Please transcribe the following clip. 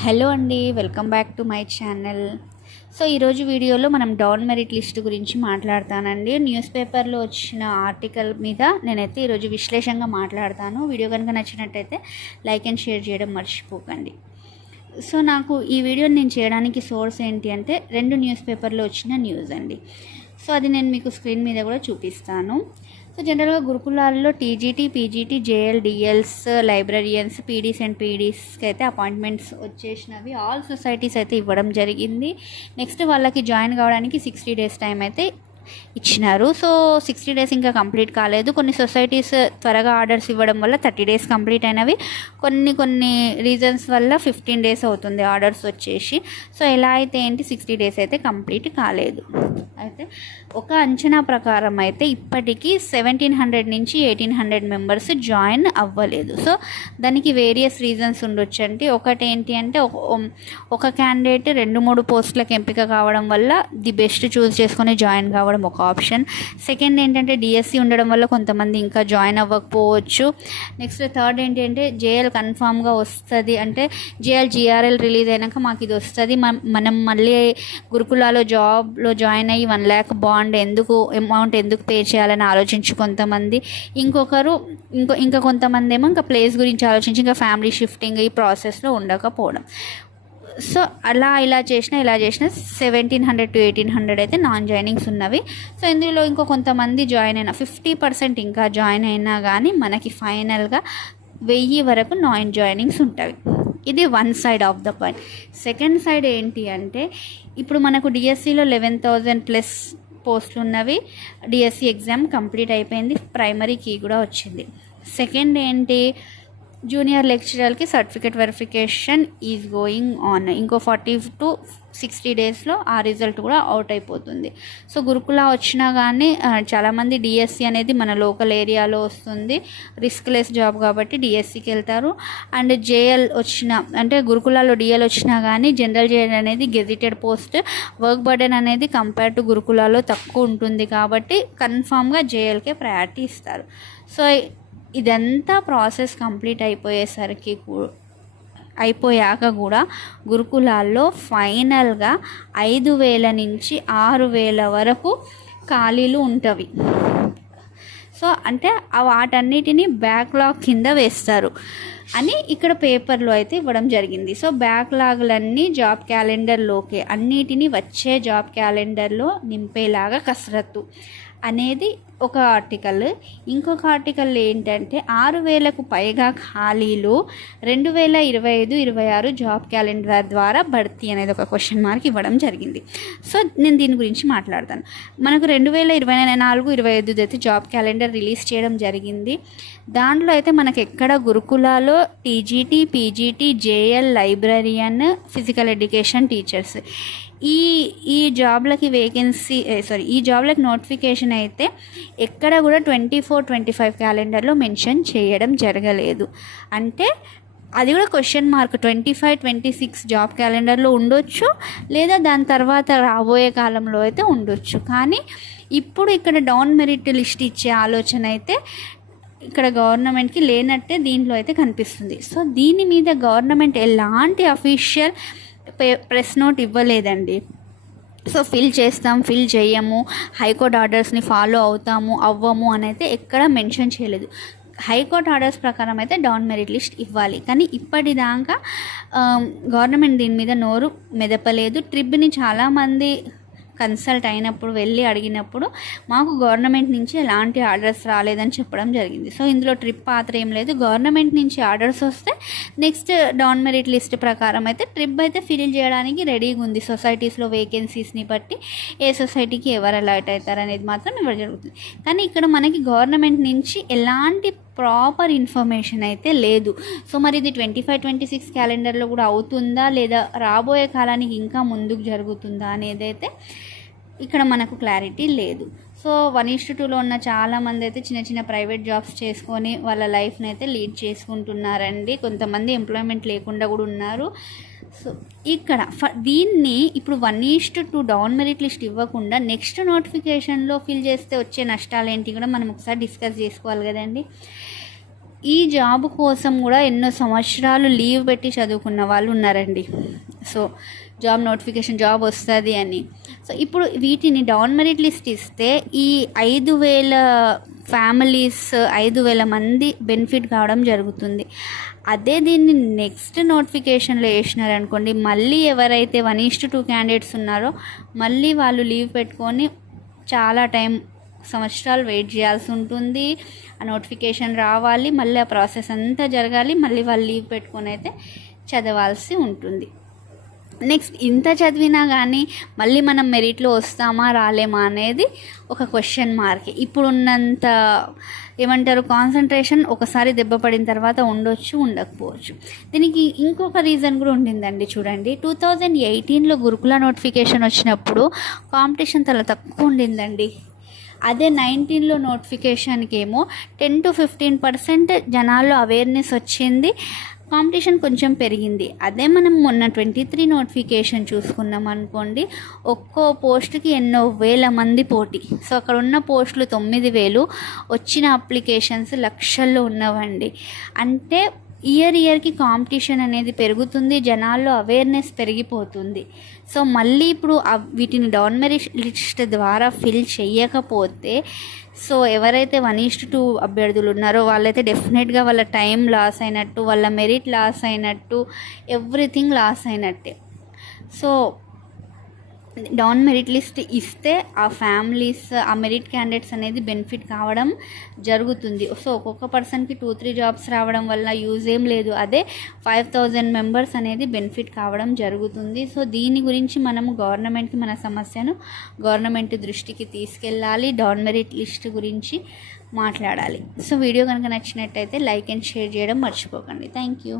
Hello అండి, welcome back to my channel. So ఈరోజు వీడియోలో మనం డౌన్ మెరిట్ లిస్ట్ గురించి మాట్లాడతానండి. న్యూస్ పేపర్లో వచ్చిన ఆర్టికల్ మీద నేనైతే ఈరోజు విశ్లేషంగా మాట్లాడతాను. వీడియో కనుక నచ్చినట్టయితే లైక్ అండ్ షేర్ చేయడం మర్చిపోకండి. సో నాకు ఈ వీడియోని నేను చేయడానికి సోర్స్ ఏంటి అంటే, 2 న్యూస్ పేపర్లో వచ్చిన న్యూస్ అండి. సో అది నేను మీకు స్క్రీన్ మీద కూడా చూపిస్తాను. సో జనరల్గా గురుకులాల్లో TGT, PGT, JL, DLs, librarians, PDs and పీడీస్కి అయితే అపాయింట్మెంట్స్ వచ్చేసినవి. ఆల్ సొసైటీస్ అయితే ఇవ్వడం జరిగింది. నెక్స్ట్ వాళ్ళకి జాయిన్ కావడానికి 60 days టైం అయితే ఇచ్చినారు. సో 60 days ఇంకా కంప్లీట్ కాలేదు. కొన్ని సొసైటీస్ త్వరగా ఆర్డర్స్ ఇవ్వడం వల్ల 30 days కంప్లీట్ అయినవి. కొన్ని రీజన్స్ వల్ల 15 days అవుతుంది ఆర్డర్స్ వచ్చేసి. సో ఎలా అయితే ఏంటి 60 days అయితే కంప్లీట్ కాలేదు. అయితే ఒక అంచనా ప్రకారం అయితే ఇప్పటికీ 1700 నుంచి 1800 మెంబర్స్ జాయిన్ అవ్వలేదు. సో దానికి వేరియస్ రీజన్స్ ఉండొచ్చు అండి. ఒకటి ఏంటి అంటే, ఒక క్యాండిడేట్ 2-3 పోస్టులకు ఎంపిక కావడం వల్ల ది బెస్ట్ చూస్ చేసుకొని జాయిన్ కావడం ఒక ఆప్షన్. సెకండ్ ఏంటంటే, డిఎస్సి ఉండడం వల్ల కొంతమంది ఇంకా జాయిన్ అవ్వకపోవచ్చు. నెక్స్ట్ థర్డ్ ఏంటంటే, జేఎల్ కన్ఫామ్గా వస్తుంది అంటే, జేఎల్ జిఆర్ఎల్ రిలీజ్ అయినాక మాకు ఇది వస్తుంది, మనం మళ్ళీ గురుకులాలో జాబ్లో జాయిన్ అయ్యి 1 lakh బాండ్ అమౌంట్ ఎందుకు పే చేయాలని ఆలోచించి కొంతమంది, ఇంకా కొంతమంది ఏమో ఇంకా ప్లేస్ గురించి ఆలోచించి ఇంకా ఫ్యామిలీ షిఫ్టింగ్ ఈ ప్రాసెస్లో ఉండకపోవడం. సో ఇలా చేసిన 1700 to 1800 అయితే నాన్ జాయినింగ్స్ ఉన్నవి. సో ఇందులో ఇంకో కొంతమంది జాయిన్ అయినా 50% ఇంకా జాయిన్ అయినా కానీ మనకి ఫైనల్గా 1000 వరకు నాన్ జాయినింగ్స్ ఉంటాయి. ఇది one side of the coin. Second side ఏంటి అంటే, ఇప్పుడు మనకు డిఎస్సిలో 11,000+ పోస్టులు ఉన్నవి. డిఎస్సి ఎగ్జామ్ కంప్లీట్ అయిపోయింది, ప్రైమరీ కీ కూడా వచ్చింది. సెకండ్ ఏంటి, జూనియర్ లెక్చరర్కి certificate verification is going on. ఇంకో 40 to 60 daysలో ఆ రిజల్ట్ కూడా అవుట్ అయిపోతుంది. సో గురుకులా వచ్చినా కానీ చాలామంది డిఎస్సి అనేది మన లోకల్ ఏరియాలో వస్తుంది, రిస్క్లెస్ జాబ్ కాబట్టి డిఎస్సికి వెళ్తారు. అండ్ జేఎల్ అంటే గురుకులాలో డిఎల్ వచ్చినా కానీ జనరల్ జేఎల్ అనేది గెజిటెడ్ పోస్ట్, వర్క్ బర్డెన్ అనేది కంపేర్ టు గురుకులాలో తక్కువ ఉంటుంది కాబట్టి కన్ఫామ్గా జేఎల్కే ప్రయారిటీ ఇస్తారు. సో ఇదంతా ప్రాసెస్ కంప్లీట్ అయిపోయాక కూడా గురుకులాల్లో ఫైనల్గా 5,000 నుంచి 6,000 వరకు ఖాళీలు ఉంటవి. సో అంటే వాటన్నిటిని బ్యాక్లాగ్ కింద వేస్తారు అని ఇక్కడ పేపర్లో అయితే ఇవ్వడం జరిగింది. సో బ్యాక్లాగ్లన్నీ జాబ్ క్యాలెండర్లోకి, అన్నిటినీ వచ్చే జాబ్ క్యాలెండర్లో నింపేలాగా కసరత్తు అనేది ఒక ఆర్టికల్. ఇంకొక ఆర్టికల్ ఏంటంటే, 6,000కు పైగా ఖాళీలు 2025-26 జాబ్ క్యాలెండర్ ద్వారా భర్తీ అనేది ఒక క్వశ్చన్ మార్క్ ఇవ్వడం జరిగింది. సో నేను దీని గురించి మాట్లాడతాను. మనకు 2024-25 అయితే జాబ్ క్యాలెండర్ రిలీజ్ చేయడం జరిగింది. దాంట్లో అయితే మనకు ఎక్కడ గురుకులాలో TGT, PGT, JL, librarian, physical education teachers ఈ జాబ్లకి ఈ జాబ్లకి నోటిఫికేషన్ అయితే ఎక్కడ కూడా 24-25 క్యాలెండర్లో మెన్షన్ చేయడం జరగలేదు. అంటే అది కూడా క్వశ్చన్ మార్క్. 25-26 జాబ్ క్యాలెండర్లో ఉండొచ్చు, లేదా దాని తర్వాత రాబోయే కాలంలో అయితే ఉండొచ్చు. కానీ ఇప్పుడు ఇక్కడ డౌన్ మెరిట్ లిస్ట్ ఇచ్చే ఆలోచన అయితే ఇక్కడ గవర్నమెంట్కి లేనట్టే దీంట్లో అయితే కనిపిస్తుంది. సో దీని మీద గవర్నమెంట్ ఎలాంటి అఫీషియల్ ప్రెస్ నోట్ ఇవ్వలేదండి. సో ఫిల్ చేయము, హైకోర్టు ఆర్డర్స్ని ఫాలో అవ్వము అని అయితే ఎక్కడ మెన్షన్ చేయలేదు. హైకోర్టు ఆర్డర్స్ ప్రకారం అయితే డౌన్ మెరిట్ లిస్ట్ ఇవ్వాలి. కానీ ఇప్పటిదాకా గవర్నమెంట్ దీని మీద నోరు మెదపలేదు. ట్రిబ్ని చాలామంది కన్సల్ట్ అయినప్పుడు వెళ్ళి అడిగినప్పుడు మాకు గవర్నమెంట్ నుంచి ఎలాంటి ఆర్డర్స్ రాలేదని చెప్పడం జరిగింది. సో ఇందులో ట్రిప్ పాత్ర ఏం లేదు. గవర్నమెంట్ నుంచి ఆర్డర్స్ వస్తే నెక్స్ట్ డౌన్ మెరిట్ లిస్ట్ ప్రకారం అయితే ట్రిప్ అయితే ఫిల్ చేయడానికి రెడీగా ఉంది. సొసైటీస్లో వేకెన్సీస్ని బట్టి ఏ సొసైటీకి ఎవరు అలాట్ అవుతారు అనేది మాత్రం ఇవ్వడం జరుగుతుంది. కానీ ఇక్కడ మనకి గవర్నమెంట్ నుంచి ఎలాంటి ప్రాపర్ ఇన్ఫర్మేషన్ అయితే లేదు. సో మరి ఇది 25-26 క్యాలెండర్లో కూడా అవుతుందా, లేదా రాబోయే కాలానికి ఇంకా ముందుకు జరుగుతుందా అనేది అయితే ఇక్కడ మనకు క్లారిటీ లేదు. సో 1:2లో ఉన్న చాలామంది అయితే చిన్న ప్రైవేట్ జాబ్స్ చేసుకొని వాళ్ళ లైఫ్ని అయితే లీడ్ చేసుకుంటున్నారండి. కొంతమంది ఎంప్లాయ్మెంట్ లేకుండా కూడా ఉన్నారు. సో ఇక్కడ దీన్ని ఇప్పుడు 1:2 డౌన్ మెరిట్ లిస్ట్ ఇవ్వకుండా నెక్స్ట్ నోటిఫికేషన్లో ఫిల్ చేస్తే వచ్చే నష్టాలు ఏంటి కూడా మనం ఒకసారి డిస్కస్ చేసుకోవాలి కదండి. ఈ జాబ్ కోసం కూడా ఎన్నో సంవత్సరాలు లీవ్ పెట్టి చదువుకున్న వాళ్ళు ఉన్నారండి. సో జాబ్ నోటిఫికేషన్ జాబ్ వస్తుంది అని. సో ఇప్పుడు వీటిని డౌన్ మెరిట్ లిస్ట్ ఇస్తే ఈ 5,000 ఫ్యామిలీస్ 5,000 మంది బెనిఫిట్ కావడం జరుగుతుంది. అదే దీన్ని నెక్స్ట్ నోటిఫికేషన్లో వేసినారనుకోండి, మళ్ళీ ఎవరైతే 1:2 క్యాండిడేట్స్ ఉన్నారో మళ్ళీ వాళ్ళు లీవ్ పెట్టుకొని చాలా సంవత్సరాలు వెయిట్ చేయాల్సి ఉంటుంది. ఆ నోటిఫికేషన్ రావాలి, మళ్ళీ ఆ ప్రాసెస్ అంతా జరగాలి, మళ్ళీ వాళ్ళు లీవ్ పెట్టుకొని అయితే చదవాల్సి ఉంటుంది. నెక్స్ట్ ఇంత చదివినా కానీ మళ్ళీ మనం మెరిట్లో వస్తామా రాలేమా అనేది ఒక క్వశ్చన్ మార్క్. ఇప్పుడున్నంత ఏమంటారు కాన్సన్ట్రేషన్ ఒకసారి దెబ్బ పడిన తర్వాత ఉండొచ్చు, ఉండకపోవచ్చు. దీనికి ఇంకొక రీజన్ కూడా ఉండిందండి. చూడండి, 2018లో గురుకుల నోటిఫికేషన్ వచ్చినప్పుడు కాంపిటీషన్ చాలా తక్కువ ఉండిందండి. అదే 19లో నోటిఫికేషన్కి ఏమో 10-15% జనాల్లో అవేర్నెస్ వచ్చింది, కాంపిటీషన్ కొంచెం పెరిగింది. అదే మనం మొన్న 23 నోటిఫికేషన్ చూసుకున్నాం అనుకోండి, ఒక్కో పోస్ట్కి ఎన్నో వేల మంది పోటీ. సో అక్కడ ఉన్న పోస్టులు 9,000, వచ్చిన అప్లికేషన్స్ లక్షల్లో ఉన్నవండి. అంటే ఇయర్కి కాంపిటీషన్ అనేది పెరుగుతుంది, జనాల్లో అవేర్నెస్ పెరిగిపోతుంది. సో మళ్ళీ ఇప్పుడు వీటిని డౌన్ మెరిట్ లిస్ట్ ద్వారా ఫిల్ చేయకపోతే, సో ఎవరైతే 1:2 అభ్యర్థులు ఉన్నారో వాళ్ళైతే డెఫినెట్గా వాళ్ళ టైం లాస్ అయినట్టు, వాళ్ళ మెరిట్ లాస్ అయినట్టు, ఎవ్రీథింగ్ లాస్ అయినట్టే. సో డౌన్ మెరిట్ లిస్ట్ ఇస్తే ఆ ఫ్యామిలీస్, ఆ మెరిట్ క్యాండిడేట్స్ అనేది బెనిఫిట్ కావడం జరుగుతుంది. సో ఒక్కొక్క పర్సన్కి 2-3 జాబ్స్ రావడం వల్ల యూజ్ ఏం లేదు. అదే 5,000 మెంబర్స్ అనేది బెనిఫిట్ కావడం జరుగుతుంది. సో దీని గురించి మనము గవర్నమెంట్కి మన సమస్యను గవర్నమెంట్ దృష్టికి తీసుకెళ్ళాలి, డౌన్ మెరిట్ లిస్ట్ గురించి మాట్లాడాలి. సో వీడియో కనుక నచ్చినట్టయితే లైక్ అండ్ షేర్ చేయడం మర్చిపోకండి. Thank you.